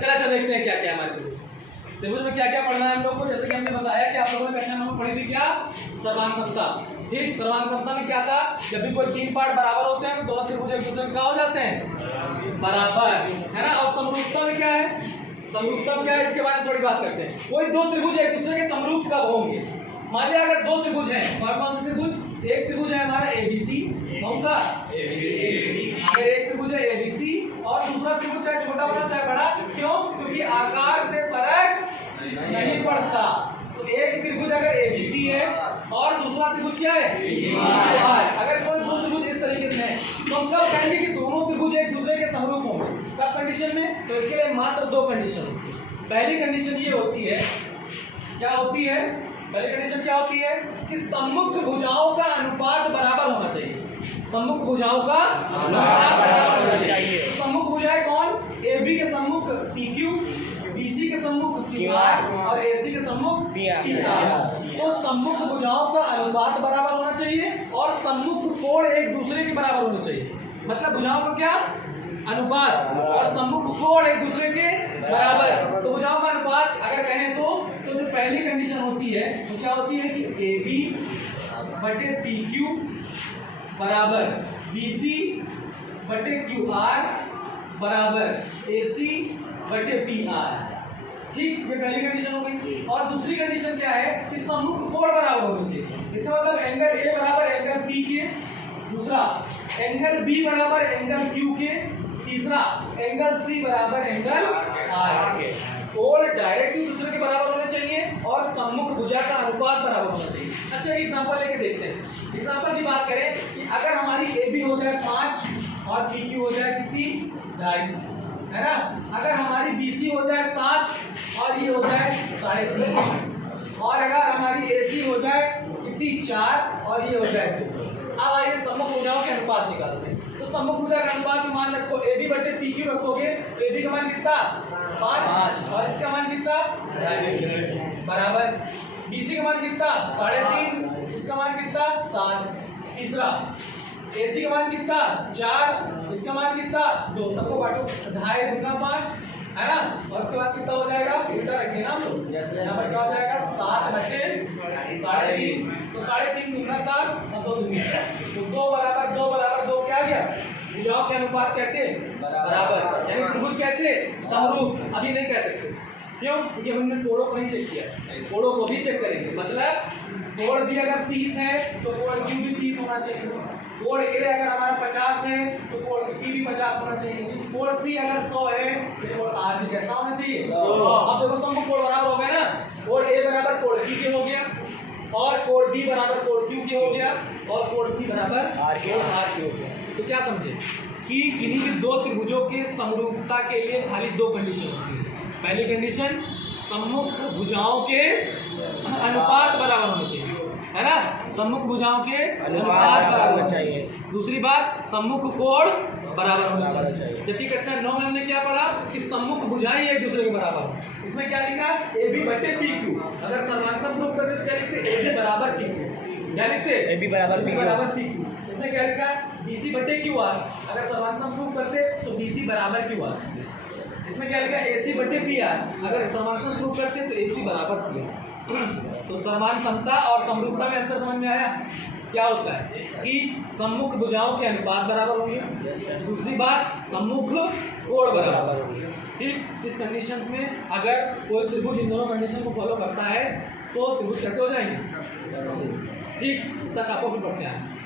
चला देखते हैं क्या क्या हमारे त्रिभुज में क्या क्या पढ़ना है हम लोग को। जैसे कि हमने बताया कि आप लोगों ने कक्षा नंबर पढ़ी थी क्या, सर्वांग समता। ठीक, सर्वांग समता में क्या था, जब भी कोई तीन पार्ट बराबर होते हैं तो दोनों त्रिभुज एक दूसरे में क्या हो जाते हैं, बराबर, है ना। और समरूपता में क्या है, समरूपता क्या है इसके बारे में थोड़ी बात करते हैं। कोई दो त्रिभुज एक दूसरे के समरूप कब होंगे। मान लिया अगर दो त्रिभुज हैं, कौन से त्रिभुज, एक त्रिभुज है हमारा एबीसी, कौन सा, अगर एक त्रिभुज है एबीसी और दूसरा त्रिभुज चाहे छोटा बड़ा चाहे बड़ा, क्यों, क्योंकि आकार से फर्क नहीं पड़ता। तो एक त्रिभुज अगर एबीसी है और दूसरा त्रिभुज क्या है, अगर कोई दो त्रिभुज इस तरीके से है तो हम कब कहेंगे कि दोनों त्रिभुज एक दूसरे के समरूप होंगे, कब कंडीशन में, तो इसके लिए मात्र दो कंडीशन होती है। पहली कंडीशन ये होती है, क्या होती है, पहली कंडीशन क्या होती है कि सम्मुख भुजाओं का अनुपात बराबर होना चाहिए। सम्मुख भुजाओं का अनुपात बराबर होना चाहिए। तो सम्मुख भुजाएं कौन, AB के सम्मुख PQ, BC के सम्मुख QR और AC के सम्मुख PR। तो सम्मुख भुजाओं का अनुपात बराबर होना चाहिए और सम्मुख कोण एक दूसरे के बराबर होने चाहिए। मतलब भुजाओं का क्या अनुपात और सम्मुख कोण एक दूसरे के बराबर। तो भुजाओं का अनुपात अगर कहें तो जो पहली कंडीशन होती है वो क्या होती है कि AB बटे PQ बराबर BC बटे QR बराबर AC बटे PR। ठीक, ये पहली कंडीशन हो गई। और दूसरी कंडीशन क्या है कि सम्मुख कोण बराबर होने चाहिए। इसका मतलब एंगल A बराबर एंगल P के, दूसरा एंगल B बराबर एंगल Q के, तीसरा एंगल C बराबर एंगल R के। कोण डायरेक्ट एक दूसरे के बराबर होने चाहिए और सम्मुख भुजा का अनुपात बराबर होना चाहिए। अच्छा, एक एग्जांपल लेके देखते हैं। एग्जांपल की बात करें कि अगर हमारी AB हो जाए 5 और PQ हो जाए कितनी, 2.5, है ना। अगर हमारी BC हो जाए 7 और ये हो जाए 3.5, और अगर हमारी AC हो जाए कितनी, 4 और ये हो जाए 2। अब आइए सम्मुख भुजाओं के अनुपात निकालते हैं। तो सम्मुख भुजा का अनुपात में मान रखो AB बटे PQ रखोगे, AB का मान कितना, 5 और इसका मान कितना, 2.5 बराबर, BC का मान कितना, 3.5, इसका मान कितना, 7, तीसरा AC का मान कितना, 4, इसका मान कितना, 2, सबको बांटो, 2.5 गुना 5, है ना। और उसके बाद कितना हो जाएगा, उल्टा रखिए ना, यहाँ पर क्या हो जाएगा, 7 बटे 3.5, तो 3.5 गुना 7 और 2 गुना, तो 2 बराबर 2 बराबर 2 क्या गया, भुजाओं के अनुपात कैसे बराबर, यानी त्रिभुज कैसे समरूप। अभी नहीं कह सकते, क्यों, क्योंकि हमने कोणों को नहीं चेक किया, कोणों को भी चेक करेंगे। मतलब कोण भी अगर 30 है तो कोण Q भी 30 होना चाहिए। कोण A अगर हमारा 50 है तो कोण P भी 50 होना चाहिए। कोण C अगर 100 है तो कोण R भी कैसा होना चाहिए, 100। अब देखो सम्मुख कोण बराबर हो गया ना, कोण A बराबर कोण P के हो गया और कोण B बराबर कोण Q के हो गया और कोण C बराबर R के हो गया। तो क्या समझे कि किन्हीं के दो त्रिभुजों के समरूपता के लिए खाली दो कंडीशन होती है। पहली कंडीशन, सम्मुख भुजाओं के अनुपात बराबर होने चाहिए, है ना, सम्मुख भुजाओं के अनुपात बराबर होना चाहिए। दूसरी बात, सम्मुख कोण बराबर होना चाहिए। जबकि कक्षा 9 में हमने क्या पढ़ा कि सम्मुख भुजाएं एक दूसरे के बराबर। इसमें क्या लिखा, AB बटे PQ, अगर सर्वांग प्रूफ करते तो क्या लिखते, AB बराबर PQ, क्या लिखते, AB बराबर PQ। इसमें क्या लिखा, BC बटे QR, अगर सर्वांग प्रूफ करते तो BC बराबर QR। इसमें क्या लिखा, AC बटे PR, अगर सर्वांग प्रूफ करते तो AC बराबर PR। तो समान समता और समरूपता में अंतर समझ में आया। क्या होता है कि सम्मुख भुजाओं के अनुपात बराबर होंगे, दूसरी बात सम्मुख कोण बराबर होंगे। ठीक, इस कंडीशंस में अगर कोई त्रिभुज इन दोनों कंडीशन को फॉलो करता है तो त्रिभुज कैसे हो जाएंगे। ठीक, छापो फिर पढ़ते हैं।